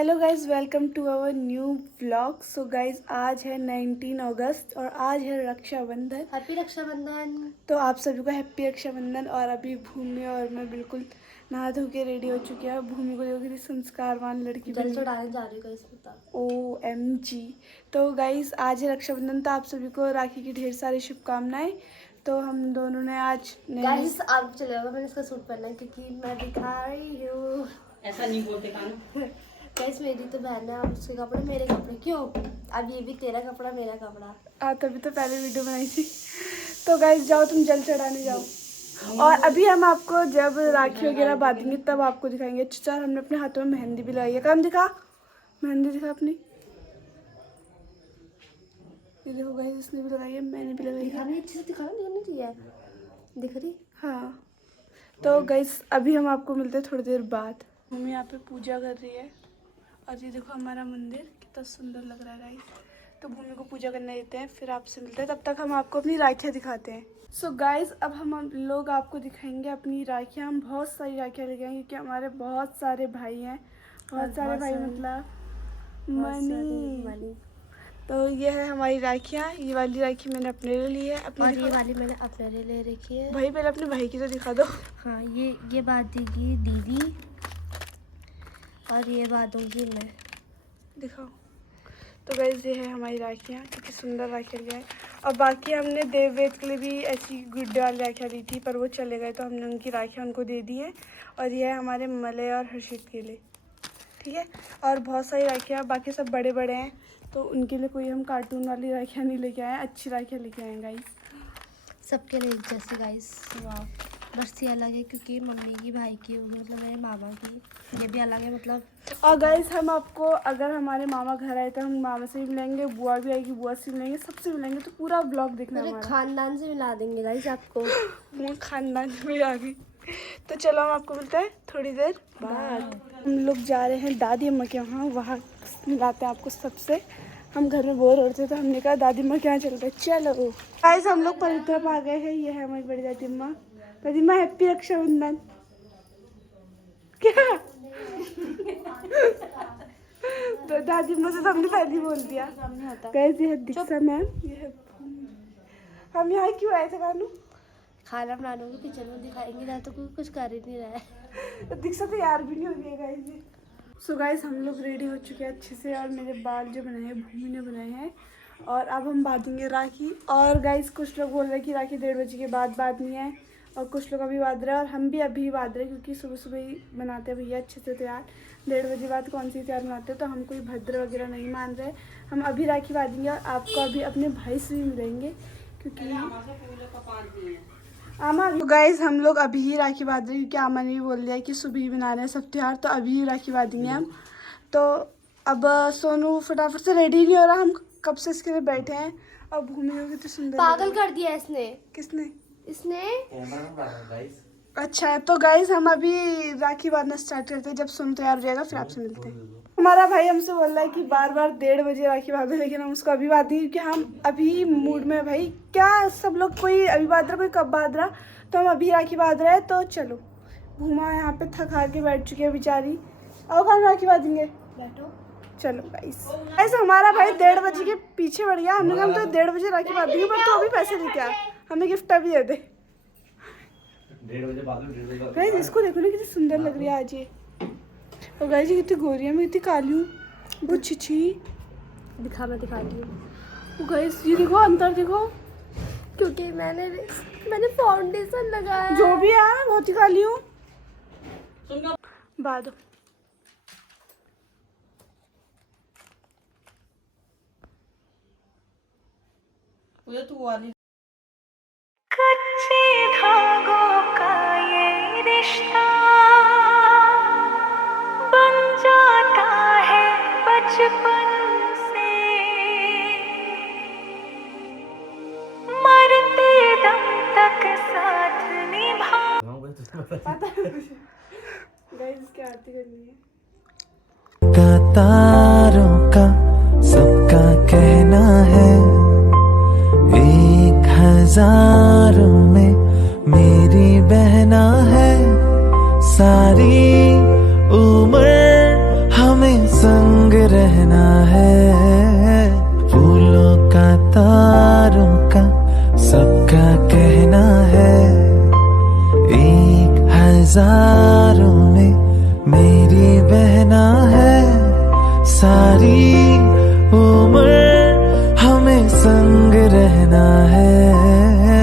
Hello guys, welcome to our new vlog. So guys, आज है 19 अगस्त और आज है रक्षाबंधन। हैप्पी रक्षाबंधन। तो आप सभी को हैप्पी रक्षाबंधन। और अभी भूमि और मैं बिल्कुल नहा धो के रेडी हो चुकी है। भूमि को देखो कितनी संस्कारवान लड़की जल बनी। चढ़ाने जा रही हूँ इसमें। OMG। तो गाइज, आज है रक्षाबंधन, तो आप सभी को राखी की ढेर सारी शुभकामनाएं। तो हम दोनों ने आज गाइस आप चले जाओगे, मैंने इसका सूट पहना है क्योंकि मैं दिखा रही हूँ। ऐसा नहीं बोलते कान। गाइस मेरी तो बहन है, अब उसके कपड़े मेरे कपड़े क्यों? अब ये भी तेरा कपड़ा मेरा कपड़ा। तभी तो पहले वीडियो बनाई थी। तो गाइज जाओ, तुम जल चढ़ाने जाओ। और अभी हम आपको जब राखी वगैरह बांधेंगे तब आपको दिखाएंगे। अच्छा, हमने अपने हाथों में मेहंदी भी लगाई है। काम दिखा, मेहंदी दिखा अपनी। ये देखो गाइस, इसने भी लगाई है, मैंने भी लगाई है। दिखानी अच्छे से दिखाना, दिखनी चाहिए। दिख रही? हाँ। तो गाइस अभी हम आपको मिलते हैं थोड़ी देर बाद। मम्मी यहाँ पे पूजा कर रही है और ये देखो हमारा मंदिर कितना सुंदर लग रहा है गाइस। तो भूमि को पूजा करने देते हैं, फिर आपसे मिलते हैं। तब तक हम आपको अपनी राखियाँ दिखाते हैं। सो गाइस, अब हम लोग आपको दिखाएंगे अपनी राखियाँ। हम बहुत सारी राखियाँ लेके आएंगे क्योंकि हमारे बहुत सारे भाई हैं। बहुत सारे भाई मतलब मनी। तो ये है हमारी राखियाँ। ये वाली राखी मैंने अपने लिए ली है। और ये वाली मैंने अपने लिए ले रखी है। भाई पहले अपने भाई की तो दिखा दो। हाँ, ये बांधेगी दीदी और ये बांधूंगी मैं। दिखाओ। तो गाइस ये है हमारी राखियाँ, कितनी सुंदर राखियाँ लिया है। और बाकी हमने देव वेद के लिए भी ऐसी गुड्डे वाली राखियाँ दी थी, पर वो चले गए तो हमने उनकी राखियाँ उनको दे दी हैं। और ये है हमारे मलय और हर्षित के लिए, ठीक है। और बहुत सारी राखियाँ बाकी सब बड़े बड़े हैं, तो उनके लिए कोई हम कार्टून वाली राखियाँ नहीं लेके आए हैं, अच्छी राखियाँ लेके आए हैं गाइस। सबके लिए एक जैसी गाइस। वाह, बस ये अलग है क्योंकि मम्मी की, भाई की, मतलब मेरे मामा की, ये भी अलग है मतलब। और गाइस हम आपको, अगर हमारे मामा घर आए तो हम मामा से भी मिलेंगे, बुआ भी आएगी, बुआ से मिलेंगे, सबसे मिलेंगे। तो पूरा ब्लॉग देखना हमारा। खानदान से मिला देंगे गाइस आपको। वो खानदान में आ गई। तो चलो हम आपको मिलते हैं थोड़ी देर बाद। हम लोग जा रहे हैं दादी अम्मा के यहाँ, वहाँ मिलाते हैं आपको सबसे। हम घर में बोर हो रहे थे तो हमने कहा दादी अम्मा के यहाँ चलते हैं। चलो गाइस, हम लोग परित्रप आ गए हैं। ये है हमारी बड़ी दादी अम्मा। दादी अम्मा हैप्पी रक्षाबंधन। क्या? तो दादी अम्मा से तो हमने पहले ही बोल दिया। गाइस ये है दीक्षा मैम, ये है। हम यहाँ क्यों आए थे कानू? खाना बनाने को किचन में दिखाएंगे ना, तो कोई कुछ कर ही नहीं रहा है। तो दीक्षा तो यार भी नहीं हो गई गाइस। सो गाइस हम लोग रेडी हो चुके हैं अच्छे से, और मेरे बाल जो बनाए हैं भूमि ने बनाए हैं। और अब हम बांधेंगे राखी। और गाइस कुछ लोग बोल रहे हैं कि राखी 1:30 बजे के बाद बांधनी है, और कुछ लोग अभी बांध रहे हैं, और हम भी अभी बांध रहे हैं क्योंकि सुबह सुबह ही बनाते हैं भैया अच्छे से तैयार। 1:30 बजे बाद कौन सी तैयार बनाते हैं, तो हम कोई भद्र वगैरह नहीं मान रहे। हम अभी राखी बांधेंगे और आपको अभी अपने भाई से भी मिलेंगे क्योंकि आमा। तो गाइस हम लोग अभी ही राखी बांध रहे हैं क्योंकि आमा ने भी बोल दिया है कि सुबह ही बना रहे हैं सब त्योहार, तो अभी ही राखी बांधेंगे हम। तो अब सोनू फटाफट से रेडी नहीं हो रहा, हम कब से इसके लिए बैठे हैं। और भूमि को कितनी सुंदर पागल कर दिया इसने। किसने? इसने। अच्छा, तो गाइस हम अभी राखी बांधना स्टार्ट करते हैं। जब सोनू तैयार हो जाएगा फिर आपसे मिलते हैं। हमारा भाई हमसे बोल रहा है कि बार बार 1:30 बजे राखी बांधे, लेकिन हम उसको अभी बांधेंगे क्योंकि हम अभी मूड में। भाई क्या सब लोग, कोई अभी बांध रहा, कोई कब बांध रहा, तो हम अभी राखी बांध रहे हैं। तो चलो, भूमा यहाँ पे थका के बैठ चुकी है बेचारी। और कौन राखी बांधेंगे? बैठो। चलो गाइस, ऐसे हमारा भाई 1:30 बजे के पीछे बढ़ गया। हमने कहा हम तो 1:30 बजे राखी बांधेंगे, पर तो अभी पैसे लेके आ, हमें गिफ्ट भी दे दे। 1:30 बजे बाद में गाइस इसको देखो ना कितनी सुंदर लग रही है आज ये। और गाइस ये कितनी गोरी है, मैं कितनी काली हूँ, बहुत छिछी। दिखा, मैं दिखाती हूँ। गाइस ये देखो, अंतर देखो, क्योंकि मैंने फाउंडेशन लगाया। जो भी है मैं बहुत ही काली हूँ। बाद तू वाली कच्चे धागों का ये रिश्ता बन जाता है बचपन से, मरते दम तक साथ निभा। गाइस क्या आरती करनी है? तारों का सबका कहना है, 1000 में मेरी बहना है, सारी उम्र हमें संग रहना है। फूलों का तारों का सबका कहना है, एक हजारों में मेरी बहना है। सारी उम्र हमें संग रहना है,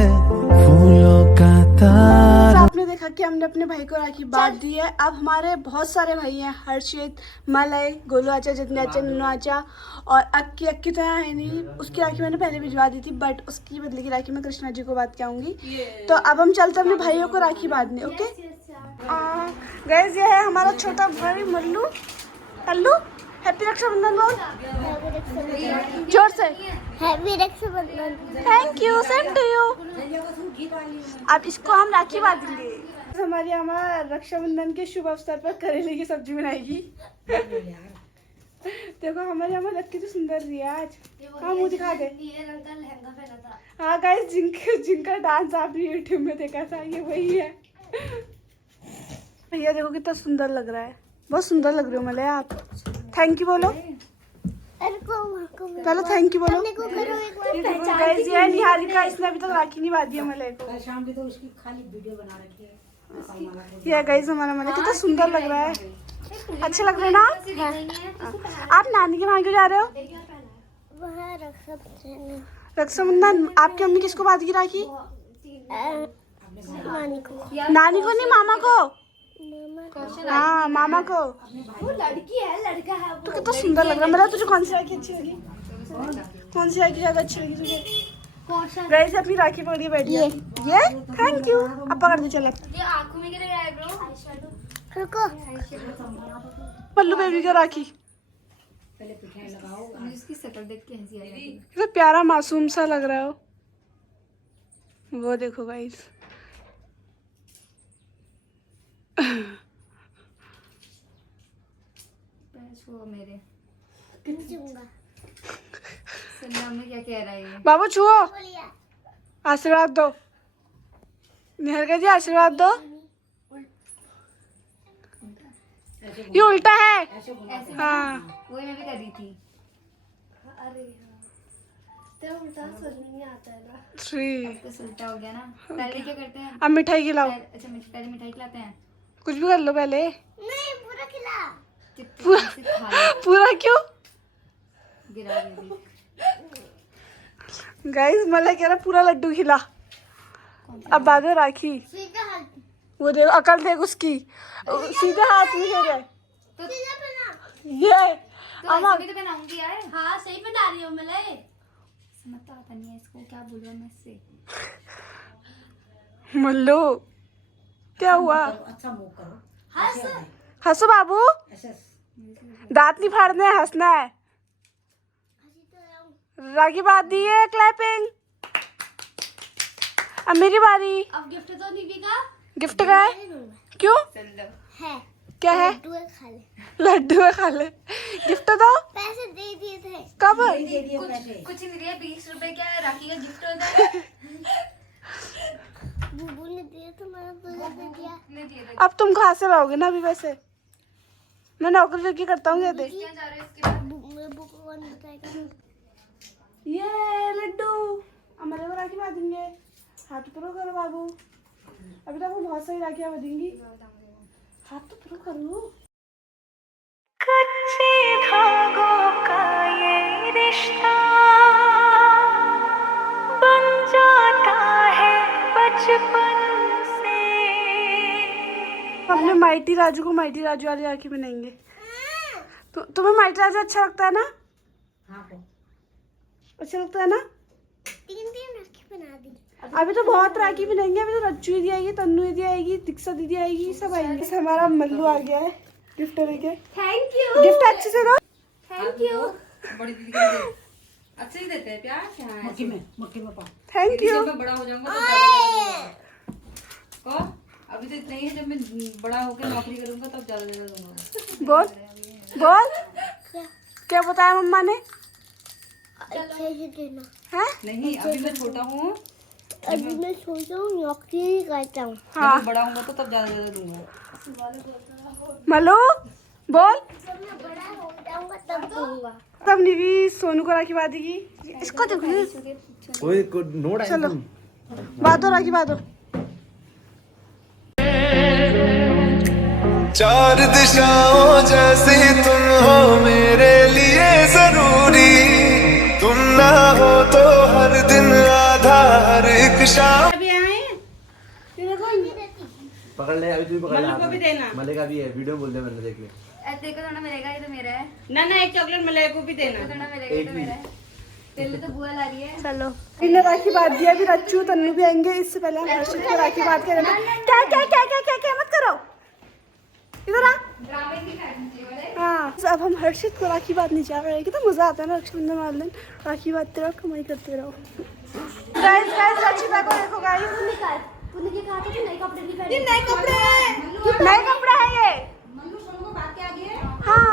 फूलों का तार। तो आपने देखा कि हमने अपने भाई को राखी बांध दी है। अब हमारे बहुत सारे भाई हैं, हर्षित, मलय, गोलू आचा, जितने आचा, नन्नू आचा और अक्की तो है नहीं, उसकी राखी मैंने पहले भिजवा दी थी, बट उसकी बदले की राखी मैं कृष्णा जी को बांध के आऊंगी। तो अब हम चलते अपने भाइयों को राखी बांधने। ओके गाइस, ये है हमारा छोटा भाई मल्लू। हल्लू, हैप्पी रक्षाबंधन बोल जोर से। Happy Rakshabandhan. Thank you, same to you. अब इसको हम राखी बांधेंगे। हमारी अम्मा रक्षाबंधन के शुभ अवसर पर करेले की सब्जी बनाएगी। देखो हमारी अम्मा लग के तो सुंदर रही है आज। हाँ, मुंह दिखा दे। हाँ गाइस, जिनका डांस आपने यूट्यूब में देखा था, ये वही है। भैया देखो कितना सुंदर लग रहा है, बहुत सुंदर लग रहे हो मलय आप। थैंक यू बोलो पहले, थैंक यू बोलो। गाइस, ये निहारिका, इसने अभी तक राखी नहीं बांधी है मलय को। शाम की तो उसकी खाली वीडियो बना रखी है। ये गाइस हमारा मलय कितना सुंदर लग रहा है। अच्छे लग रहे हैं ना आप? नानी के वहाँ क्यों जा रहे हो? रक्षाबंधन। आपकी मम्मी किसको बांधेगी राखी? नानी को नहीं, मामा को। हाँ, मामा को। वो लड़की है, लड़का है वो। तो कितना सुंदर लग रहा है। मेरा तुझे कौन सी राखी अच्छी लगी? कौन सी राखी ज्यादा अच्छी लगी तुझे? गाइस, अपनी राखी पकड़िए, बैठिए। ये थैंक यू। अब पकड़ दे, चल। ये आंखों में गिर रहा है ब्रो। रुको। पल्लू बेबी का राखी। इसकी शक्ल देख के हंसी आ रही है। कितना प्यारा मासूम सा लग रहा हो। वो देखो गाइस। छुओ मेरे। सुनना में क्या कह रहा है ये? बाबू छुओ, आशीर्वाद दो। निहारिका जी आशीर्वाद दो। ये उल्टा है। ऐसे हाँ, वही मैं भी कर रही थी। अरे तेरा उल्टा सोचने नहीं आता है ना। 3। तो उल्टा हो गया ना। पहले क्या करते हैं? अब मिठाई खिलाओ। अच्छा, पहले मिठाई खिलाते हैं। कुछ भी कर लो पहले। नहीं, पूरा खिला। पूरा क्यों? गिरा दे। गाइस, मला कह रहा पूरा लड्डू खिला। अब बांधो राखी। वो देखो, अकल देख उसकी, सीधे हाथ में है। ये अम्मा तो बनाऊंगी यार। हाँ, सही बना रही हो। मलय समझ तो आता नहीं है इसको, क्या बोलूं मैं इससे। मल्लू, क्या हुआ? अच्छा मुंह करो। हंसो बाबू, दांत नहीं फाड़ने हैं, हंसना है। राखी बांध दी है, क्लैपिंग। अब मेरी बारी। अब गिफ्ट तो नहीं बिका। गिफ्ट का है? क्यों? है क्या है? खा ले। लड्डू है, खा ले। गिफ्ट दो। पैसे दे दिए थे। कब? कुछ नहीं दिया। 20 रुपए क्या राखी का गिफ्ट होता है। बुबू ने दिया तो मैंने तुझे दे दिया। नहीं दिया। अब तुम कहाँ से लाओगे ना? अभी वैसे मैं नौकरी लगी करता हूँ। दे ये लड्डू हमारे को राखी बांधेंगे। हाथ प्रो करो बाबू। अभी तो आपको बहुत सारी राखियाँ बांधेंगी। हाथ तो प्रो करो। कच्चे धागों का ये रिश्ता बन जाता है बचपन से। अपने माइटी राजू को माइटी राजू वाली राखी बनाएंगे। तुम्हें माइटी राजू अच्छा लगता है ना? हाँ, अच्छा लगता है ना? 3 राखी बना दी। अभी तो बहुत राखी बनाएंगे। अभी तो रज्जू दीदी आएगी, तन्नू दीदी आएगी, दीक्षा दीदी आएगी, सब आएंगे। हमारा मल्लू आ गया है गिफ्ट लेके। Thank you. गिफ्ट अच्छे से दो। Thank you. बड़ी दीदी को दे। अच्छे ही देते हैं प्यार। मुट्ठी में पाओ। Thank you. जब मैं बड़ा हो जाऊंगा तो ज्यादा को अभी तो इतना ही है। जब मैं बड़ा होकर नौकरी करूंगा तब ज्यादा दूंगा। बोल बोल, क्या बताया मम्मा ने? अच्छे से देना है? नहीं, अभी मैं छोटा हूँ। अभी मैं सोच रहा हूँ नौकरी करता हूँ। हाँ, जब मैं बड़ा होऊंगा तो तब ज्यादा दूंगा। मल्लू बोल। जब मैं बड़ा होता हूँ तब निवी सोनू को राखी बांधेगी। इसको देखो ना, कोई नोट है। चलो बांधो राखी बांधो। चार दिशाओं जैसी तुम हो मेरे लिए जरूरी, तुम ना हो तो हर दिन आधा हर एक शाम। पकड़ ले, अभी तू भी पकड़ ले। को भी देना। मले का भी है, वीडियो बोल दे, मैंने देख लिया। देखो थोड़ा मिलेगा, ये तो मेरा है। ना ना एक चॉकलेट मलय को भी देना। थोड़ा मिलेगा, ये तो मेरा है। तेरे तो बुआ ला रही है। चलो इन्हें राखी बांध दिया, अभी रच्चू तन्नू भी आएंगे। इससे पहले हम हर्षित को राखी बांध के रहना। क्या क्या क्या क्या क्या क्या मत करो, इधर आ। हाँ तो अब हम हर्षित को राखी बांधने जा रहे हैं। कितना मजा आता है ना रक्षाबंधन वाले दिन, राखी बांधते रहो, कमाई करते रहो। गाइस गाइस रक्षिता को देखो गाइस, तूने क्या कहा था कि नए कपड़े नहीं ये नए कपड़े हैं, नए कपड़े हैं ये। हाँ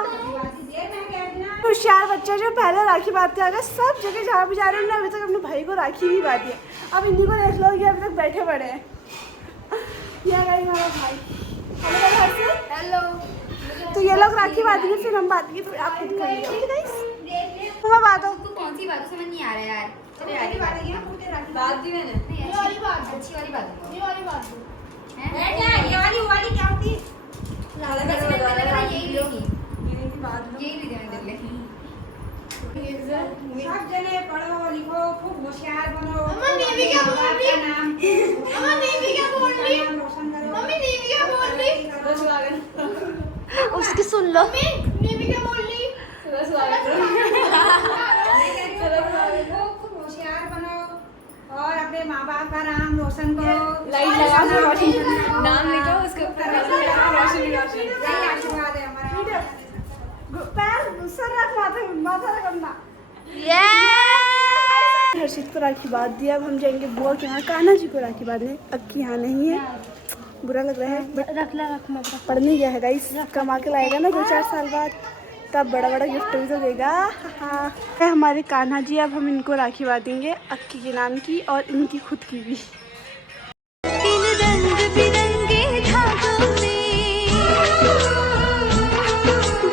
होशियार बच्चा जो पहले राखी बांधते आ गए, सब जगह जहाँ भी जा रहे हैं उन्होंने अभी तक अपने भाई को राखी नहीं बांधी है। अब इन्हीं को देख लो, ये अभी तक बैठे पड़े हैं। ये गई हमारा भाई। हेलो। तो ये लोग राखी बांधेंगे, फिर हम बांधेंगे, फिर आप खुद करेंगे। ओके गाइस, तुम बांधो। तू कौन सी बात समझ नहीं आ रहा है यार। चलो यार ये बात है। बात दी मैंने। नहीं अच्छी बात, अच्छी वाली बात है। ये वाली बात है। है क्या ये वाली वो वाली क्या होती? यही लेगी, यही ली देने तेरे लिए। सब जने पढ़ो लिखो, खूब होशियार बनो। मम्मा नेवी क्या बोल रही? मम्मा नेवी क्या बोल रही? रोशन करो। मम्मी नेवी क्या बोल रही? उसकी सुन लो। नेवी क्या बोल रही? खूब होशियार बनो और अपने माँ बाप का नाम रोशन करो। लाइट लगा दो, रोशन नाम लिखो उसके ऊपर रोशन। आशीर्वाद है हमारा। पैर सर रख, माथा रखना। हर्षित को राखी बांध दिया। अब हम जाएंगे बुआ के यहाँ कान्हा जी को राखी बांधने। अक्की यहाँ नहीं है, बुरा लग रहा है, बट रख मैं पढ़ने गया है गाइस। कमा के लाएगा ना 2-4 साल बाद, तब बड़ा बड़ा गिफ्ट भी तो देगा। हाँ हमारे कान्हा जी। अब हम इनको राखी बांधेंगे, अक्की के नाम की और इनकी खुद की भी। इन रंग बिरंगे धागों में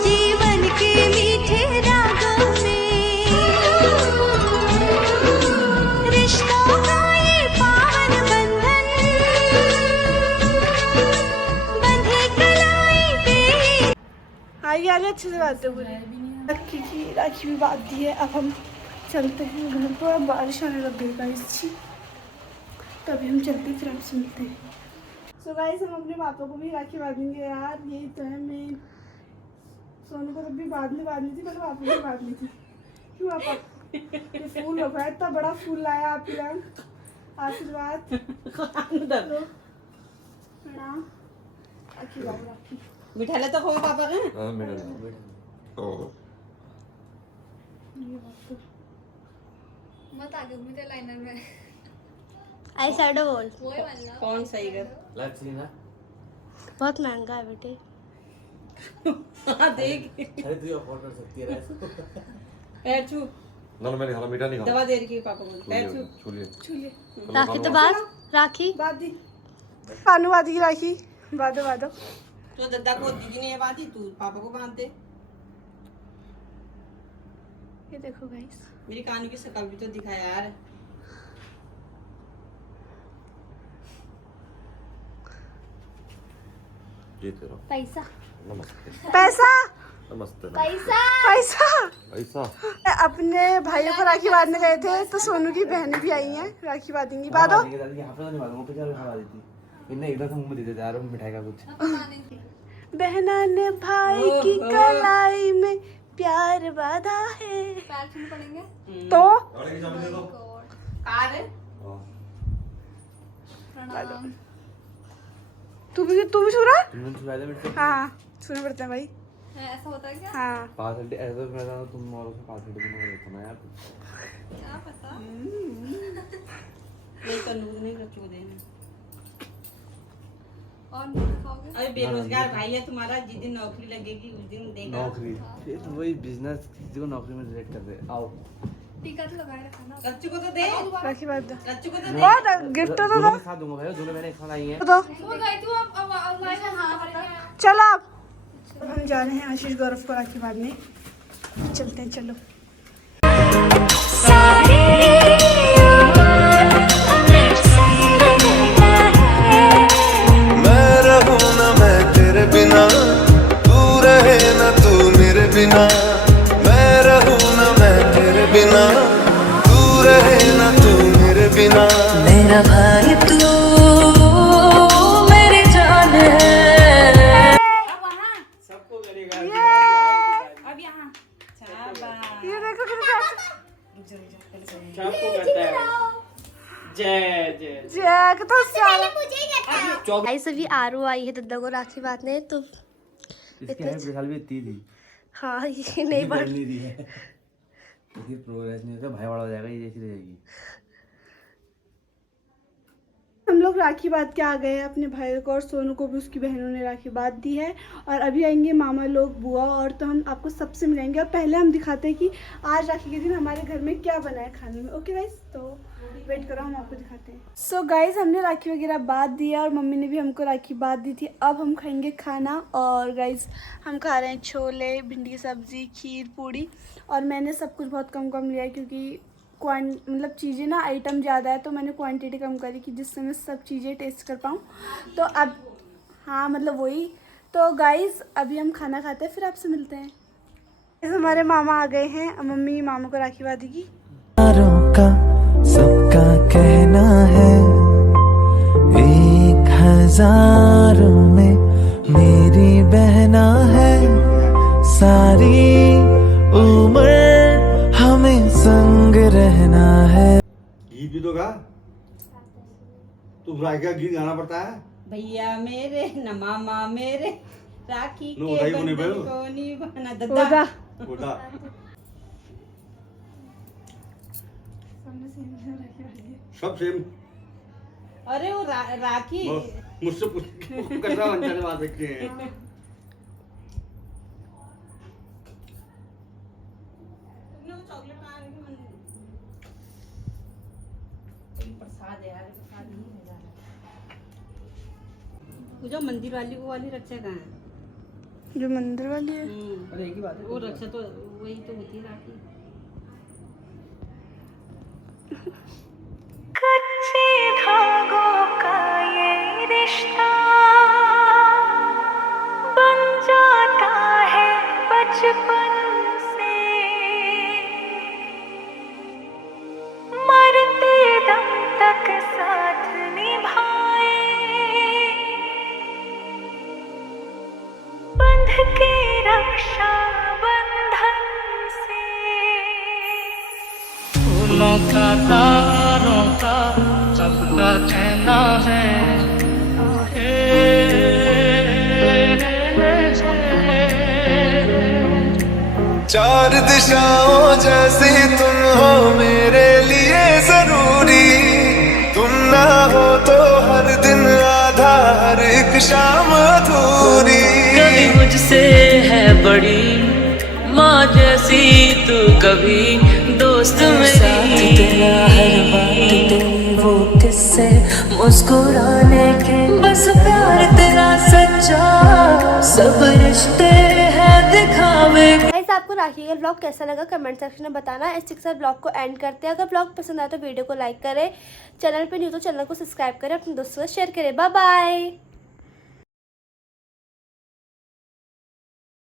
जीवन के मीठे रागों में रिश्तों का ये पावन बंधन बंधे कलाई पे। आगे आगे अच्छे से बात है पूरी। अक्की की राखी भी बांध दी है। अब हम चलते हैं घर पर। अब बारिश आने लग गई गाइस जी, तभी हम चलते फिर आपसे मिलते हैं। सो गाइस हम अपने पापा को भी राखी बांधेंगे यार। यही तो है मेन। सोनू को तब भी बांधनी थी, पहले पापा को बांधनी थी। क्यों पापा? ये फूल हो गया, इतना बड़ा फूल लाया आपके लिए, आशीर्वाद दो। प्रणाम। अक्की बाबू राखी मिठाई तो खो पापा के। हां मेरा मत आगे मुझे लाइनर में आई शैडो बोल। कौन सही कर? लाइट सी ना। बहुत महंगा है बेटे। हां देख। अरे तू अफोर्ड कर सकती है पैर छू। ना मैंने खाना मीठा नहीं खाना। दवा दे रही है पापा को। पैर छू। छूलिए। राखी तो बात राखी बांध दी। कानू बांधी की राखी बांधो। तो दद्दा को दीदी ने ये बांधी, तू पापा को बांध दे। ये देखो गाइस, मेरी कानू की शक्ल भी तो दिखा यार। जी तेरा पैसा नमस्ते। पैसा नमस्ते। पैसा अपने भाइयों को राखी बांधने गए थे, तो सोनू की बहनें भी आई हैं, राखी बांधेंगी। बांधो। यहाँ पे तो नहीं बांधूंगा, पीछे वाले खा देती। इन्हें एकदम से मुंह में दे देते यार मिठाई का कुछ। बहना ने भाई की कलाई में प्यार बांधा है। पैर छूने पड़ेंगे तो कार तू भी छू रहा? तुमने छुआ दे मेरे हाँ छूने पड़ते हैं भाई। ऐसा होता है क्या? हाँ पास ऐसा तो मैं था तुम और उसका पास में रहता ना यार। क्या पता। ये तो नूर नहीं रखो देना। और नहीं खाओगे? अरे बेरोजगार भाई है तुम्हारा, जिस दिन नौकरी लगेगी उस दिन देगा। नौकरी फिर वही बिजनेस किसी को नौकरी में रिलेट कर दे। आओ टीका तो लगाए रखा ना। कच्चू को तो दे। राखी बांध दो। कच्चू को तो दे। और गिफ्ट तो दोनों दो। के साथ दूंगा भाई, दोनों मैंने एक साथ आई हैं। दो वो गई तू अब ऑनलाइन। हाँ चलो अब हम जा रहे हैं आशीष गौरव को राखी बांधने। चलते हैं, चलो। मैं रहूं ना मैं तेरे बिना, तू रहे ना तू मेरे बिना। मैं रहूं ना मैं तेरे बिना, तू रहे ना तू मेरे बिना। मेरा भाई तू मेरी जान है। ये देखो कितना जय कितना सारा। गाइस अभी आरू आई है दद्दा को राखी बांधने, तो इसके है पिछले साल भी इतनी थी। हाँ ये नहीं बढ़ नहीं रही है, तो फिर प्रोग्रेस नहीं होता, भाई बड़ा हो जाएगा, ये जैसी रहेगी। हम लोग राखी बांध के आ गए हैं अपने भाई को, और सोनू को भी उसकी बहनों ने राखी बांध दी है। और अभी आएंगे मामा लोग, बुआ, और तो हम आपको सबसे मिलाएंगे। और पहले हम दिखाते हैं कि आज राखी के दिन हमारे घर में क्या बना है खाने में। ओके गाइस, तो वेट करो, हम आपको दिखाते हैं। सो गाइस, हमने राखी वगैरह बांध दी है और मम्मी ने भी हमको राखी बांध दी थी। अब हम खाएंगे खाना। और गाइस हम खा रहे हैं छोले, भिंडी की सब्जी, खीर, पूड़ी। और मैंने सब कुछ बहुत कम कम लिया है, क्योंकि मतलब चीज़ें ना आइटम ज़्यादा है, तो मैंने क्वांटिटी कम करी कि जिससे मैं सब चीज़ें टेस्ट कर पाऊँ। तो अब हाँ मतलब वही। तो गाइस अभी हम खाना खाते हैं, फिर आपसे मिलते हैं। हमारे मामा आ गए हैं, मम्मी मामा को राखी बांधेगी। का सबका कहना है, 1000 में मेरी बहना है। सारी उम्र हमें संग रहना है। गीत भी तो गा, तू राखी का गीत गाना पड़ता है। भैया मेरे न मामा मेरे, राखी नो, के उठाई को नहीं बंधन भाई। को निभाना। दद्दा बोला सब सेम। अरे वो राखी मुझसे पूछ कैसा बनता बात देखते हैं। प्रसाद है, प्रसाद नहीं है ज़्यादा। वो जो मंदिर वाली वो वाली रक्षा कहाँ है? जो मंदिर वाली है, अरे एक ही बात है, वो रक्षा तो वही तो होती है राखी। कच्चे धागों का ये रिश्ता बन जाता है बचपन से, मरते दम तक साथ निभाए, बंध के रक्षा बंधन से। फूलों का तारों का सबका कहना है, 4 दिशाओं जैसी तुम हो मेरे लिए जरूरी। तुम ना हो तो हर दिन आधा, हर एक शाम अधूरी। कभी मुझसे है बड़ी माँ जैसी तू, कभी दोस्त मेरी। तेरा हर बात तेरी वो किस्से मुस्कुराने के, बस प्यार तेरा सच्चा, सब रिश्ते हैं दिखावे। गाइस आपको राखी का ब्लॉग कैसा लगा कमेंट सेक्शन में बताना। इसी के साथ ब्लॉग को एंड करते हैं। अगर ब्लॉग पसंद आया तो वीडियो को लाइक करें, चैनल पे न्यू तो चैनल को सब्सक्राइब करें, अपने दोस्तों से शेयर करें। Bye bye.